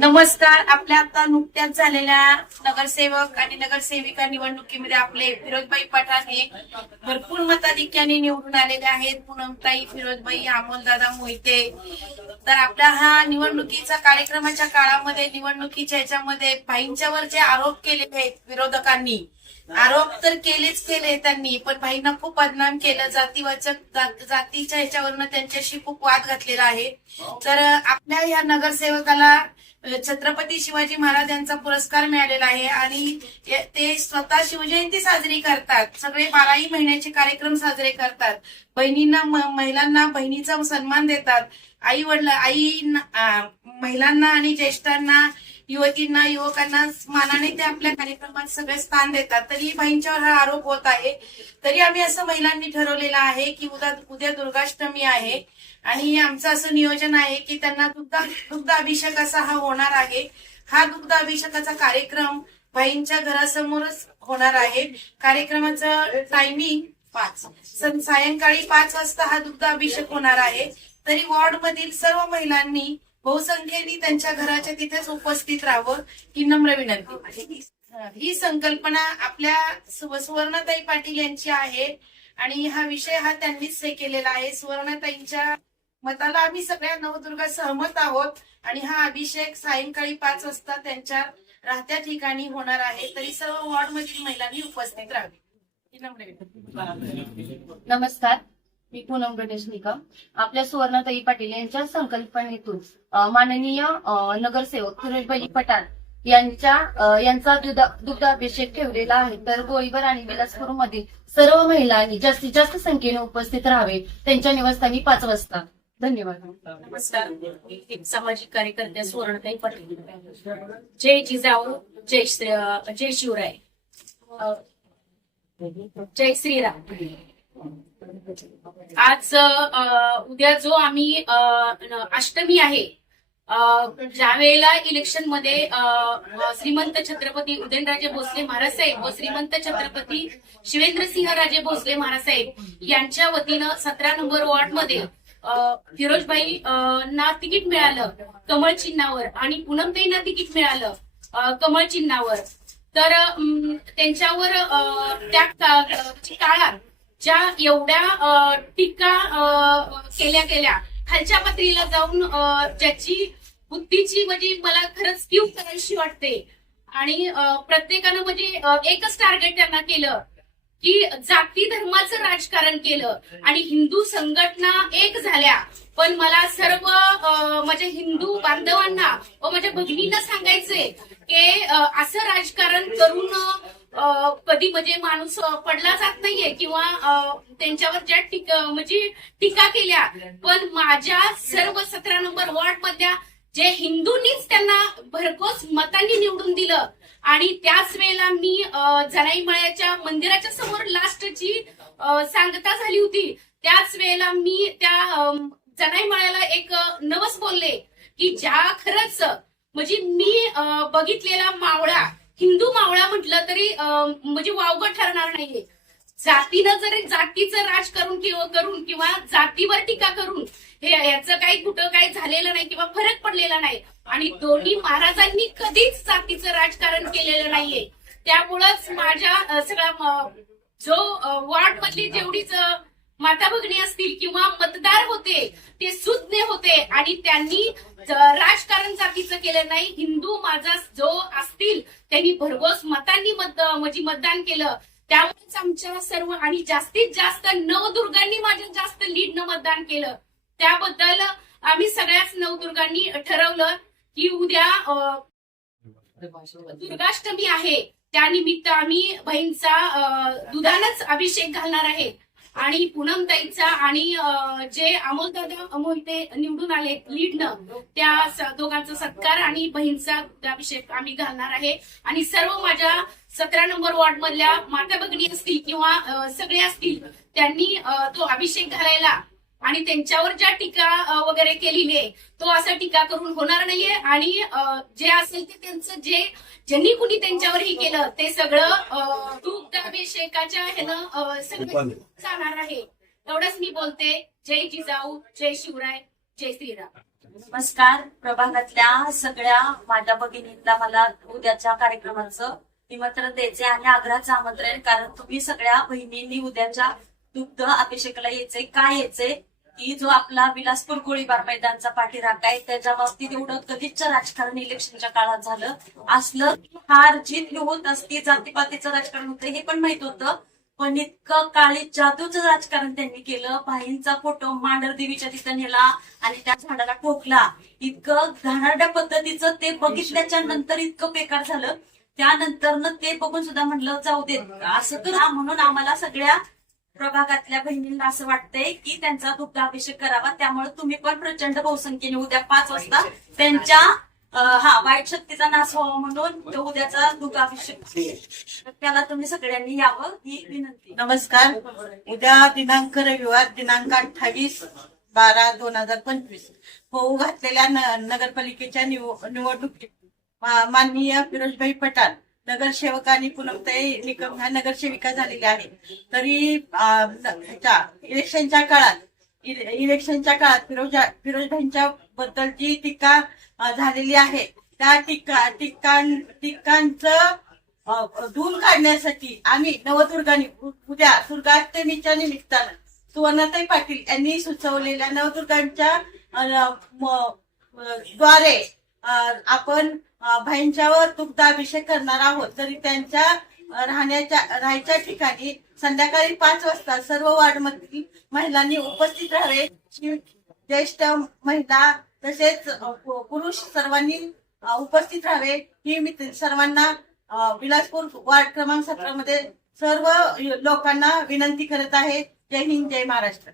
नमस्कार. आपल्या आता नुकत्याच झालेल्या नगरसेवक आणि नगरसेविका निवडणुकीमध्ये आपले फिरोजबाई पठाण हे भरपूर मताधिक्याने निवडून आलेले आहेत. पूनमताई, फिरोजबाई, अमोलदादा मोहिते. तर आपल्या हा निवडणुकीचा कार्यक्रमाच्या काळामध्ये निवडणुकीच्या ह्याच्यामध्ये भाईंच्यावर जे आरोप केलेले आहेत विरोधकांनी, आरोप तर केलेच केले त्यांनी, पण भाईंना खूप बदनाम केलं. जातीच्या ह्याच्यावरनं त्यांच्याशी खूप वाद घातलेला आहे. तर आपल्या या नगरसेवकाला छत्रपती शिवाजी महाराज यांचा पुरस्कार मिळालेला आहे आणि ते स्वतः शिवजयंती साजरी करतात. सगळे 12ही महिन्याचे कार्यक्रम साजरे करतात. बहिणींना, महिलांना बहिणीचा सन्मान देतात. महिलांना आणि ज्येष्ठांना, युवतींना, युवकांना मानाने ते आपल्या कार्यक्रमात सगळे स्थान देतात. तरी बहिणींच्यावर हा आरोप होत आहे. तरी आम्ही असं महिलांनी ठरवलेलं आहे की उद्या दुर्गाष्टमी आहे आणि आमचं असं नियोजन आहे की त्यांना दुग्ध अभिषेक असा हा होणार आहे. हा दुग्ध अभिषेकाचा कार्यक्रम बाईंच्या घरासमोरच होणार आहे. कार्यक्रमाचं टायमिंग 5, सायंकाळी 5 वाजता हा दुग्ध अभिषेक होणार आहे. तरी वॉर्ड मधील सर्व महिलांनी बहुसंख्येने त्यांच्या घराच्या तिथेच उपस्थित राहावं ही नम्र विनंती. ही संकल्पना आपल्या सुवर्णाताई पाटील यांची आहे आणि हा विषय त्यांनीच हे केलेला आहे. सुवर्णाताईंच्या मताला आम्ही सगळ्या नवदुर्गा सहमत आहोत आणि हा अभिषेक सायंकाळी 5 वाजता त्यांच्या राहत्या ठिकाणी होणार आहे. तरी सर्व वॉर्ड मधील महिलांनी उपस्थित राहावे. नमस्कार, मी पूनम गणेश निकम. आपल्या सुवर्णाताई पाटील यांच्या संकल्पनेतून माननीय नगरसेवक फिरोजबाई पठाण यांचा दुग्धाभिषेक ठेवलेला आहे. तर गोळीबार आणि विलासपूर मधील सर्व महिलांनी जास्तीत जास्त संख्येने उपस्थित राहावे. त्यांच्या निवासस्थानी 5 वाजता. धन्यवाद. नमस्कार, मी एक सामाजिक कार्यकर्त्या सुवर्णाताई पाटील. जय जिजाऊ, जय शिवराय, जय श्रीराम. आज उद्या जो आम्ही अष्टमी आहे, ज्या वेळेला इलेक्शन मध्ये श्रीमंत छत्रपती उदयनराजे भोसले महाराज साहेब व श्रीमंत छत्रपती शिवेंद्रसिंहराजे भोसले महाराज साहेब यांच्या वतीनं 17 नंबर वॉर्ड मध्ये फिरोजबाई ना तिकीट मिळालं कमळ चिन्हावर आणि पूनमताईंना तिकीट मिळालं कमळ चिन्हावर. तर त्यांच्यावर त्या काळात ज्या एवढ्या टीका केल्या गेल्या, खालच्या पातळीला जाऊन ज्याची बुद्धीची म्हणजे मला खरंच कीव करायची वाटते. आणि प्रत्येकानं म्हणजे एकच टार्गेट त्यांना केलं की जाती धर्माचं राजकारण केलं आणि हिंदू संघटना एक झाल्या. पण मला सर्व माझ्या हिंदू बांधवांना व माझ्या भगिनींना सांगायचंय की असं राजकारण करून कधी म्हणजे माणूस पडला जात नाहीये किंवा त्यांच्यावर ज्या टीका केल्या, पण माझ्या सर्व 17 नंबर वॉर्ड मधल्या जे हिंदूंनीच त्यांना भरघोस मतांनी निवडून दिलं. आणि त्याच वेळेला मी जनाई मळ्याच्या मंदिराच्या समोर लास्टची सांगता झाली होती. त्याच वेळेला मी त्या जनाई मळ्याला एक नवस बोलले की ज्या खरंच म्हणजे मी बघितलेला मावळा, हिंदू मावळा म्हटलं तरी म्हणजे वावगं ठरणार नाहीये. जातीनं जरी जातीचं राजकारण करून किंवा जातीवर टीका करून याचं काही कुठं काही झालेलं नाही किंवा फरक पडलेला नाही. आणि दोन्ही महाराजांनी कधीच जातीचं राजकारण केलेलं नाहीये. त्यामुळंच माझ्या सगळ्या जो वॉर्ड मधली जेवढीच माता भगिनी असतील किंवा मतदार होते ते सुज्ञ होते आणि त्यांनी राजकारण जातीचं केलं नाही. हिंदू माझा जो असतील त्यांनी भरघोस मतांनी मतदान केलं. त्यामुळेच आमच्या सर्व आणि जास्तीत जास्त नवदुर्गांनी माझ्या जास्त लीडनं मतदान केलं. त्याबद्दल आम्ही सगळ्याच नवदुर्गांनी ठरवलं की उद्या दुर्गाष्टमी आहे, त्यानिमित्त आम्ही बहिणीचा दुधानच अभिषेक घालणार आहे. आणि पूनमताईंचा आणि जे अमोलदादा मोहिते निवडून आले लीडनं, त्या दोघांचा सत्कार आणि बहिणीचा अभिषेक आम्ही घालणार आहे. आणि सर्व माझ्या 17 नंबर वॉर्ड मधल्या माता भगिनी असतील किंवा सगळे असतील त्यांनी तो अभिषेक घालायला आणि त्यांच्यावर ज्या टीका वगैरे केलेली आहे तो असं टीका करून होणार नाहीये. आणि जे असेल ते त्यांचं ज्यांनी कुणी त्यांच्यावर हे केलं ते सगळं दुग्धाभिषेकाच्या ह्यानं सगळं जाणार आहे. एवढंच मी बोलते. जय जिजाऊ, जय शिवराय, जय श्रीराम. नमस्कार. प्रभागातल्या सगळ्या माझ्या भगिनींना मला उद्याच्या कार्यक्रमाचं निमंत्रण द्यायचे आणि आग्रहाचं आमंत्रण, कारण तुम्ही सगळ्या बहिणींनी उद्याच्या दुग्ध अभिषेकाला यायचंय. काय यायचंय की जो आपला विलासपूर गोळीबार मैदानचा पाठीराखा आहे त्याच्या बाबतीत एवढं गलिच्छ राजकारण इलेक्शनच्या काळात झालं असलं की हार जीत होत असती, जातीपातीचं राजकारण होतं हे पण माहित होतं, पण इतकं काळी जादूचं राजकारण त्यांनी केलं. भाईंचा फोटो मांढर देवीच्या तिथं नेला आणि त्या झाडाला ठोकला. इतकं घाणारड्या पद्धतीचं ते बघितल्याच्या नंतर इतकं बेकार झालं. त्यानंतर ते बघून सुद्धा म्हणलं जाऊ देत असं करा, म्हणून आम्हाला सगळ्या प्रभागातल्या बहिणींना असं वाटतंय की त्यांचा दुग्धाभिषेक करावा. त्यामुळे तुम्ही पण प्रचंड बहुसंख्येने उद्या 5 वाजता त्यांच्या वाईट शक्तीचा नाश व्हावा म्हणून तो उद्याचा दुग्धाभिषेक, त्याला तुम्ही सगळ्यांनी यावं ही विनंती. नमस्कार. उद्या दिनांक रविवार दिनांक 28/12/2025 होऊ घातलेल्या नगरपालिकेच्या निवडणुकीत माननीय फिरोजभाई पठाण नगरसेवक आणि पूनमताई निकम ह्या नगरसेविका झालेल्या आहेत. तरी इलेक्शनच्या काळात फिरोजभाईंच्या बद्दल जी टीका झालेली आहे त्या टीकांचं धूम काढण्यासाठी आम्ही नवदुर्गानी उद्या दुर्गाष्टमीच्या निमित्तानं सुवर्णाताई पाटील यांनी सुचवलेल्या नवदुर्गांच्या द्वारे आपण भाईंच्यावर दुग्धाभिषेक करणार आहोत. तरी त्यांच्या राहायच्या ठिकाणी संध्याकाळी 5 वाजता सर्व वार्डमधील महिलांनी उपस्थित राहावे. ज्येष्ठ महिला तसेच पुरुष सर्वांनी उपस्थित राहावे ही मी सर्वांना विलासपूर वार्ड क्रमांक 17 मध्ये सर्व लोकांना विनंती करत आहे. जय हिंद, जय महाराष्ट्र.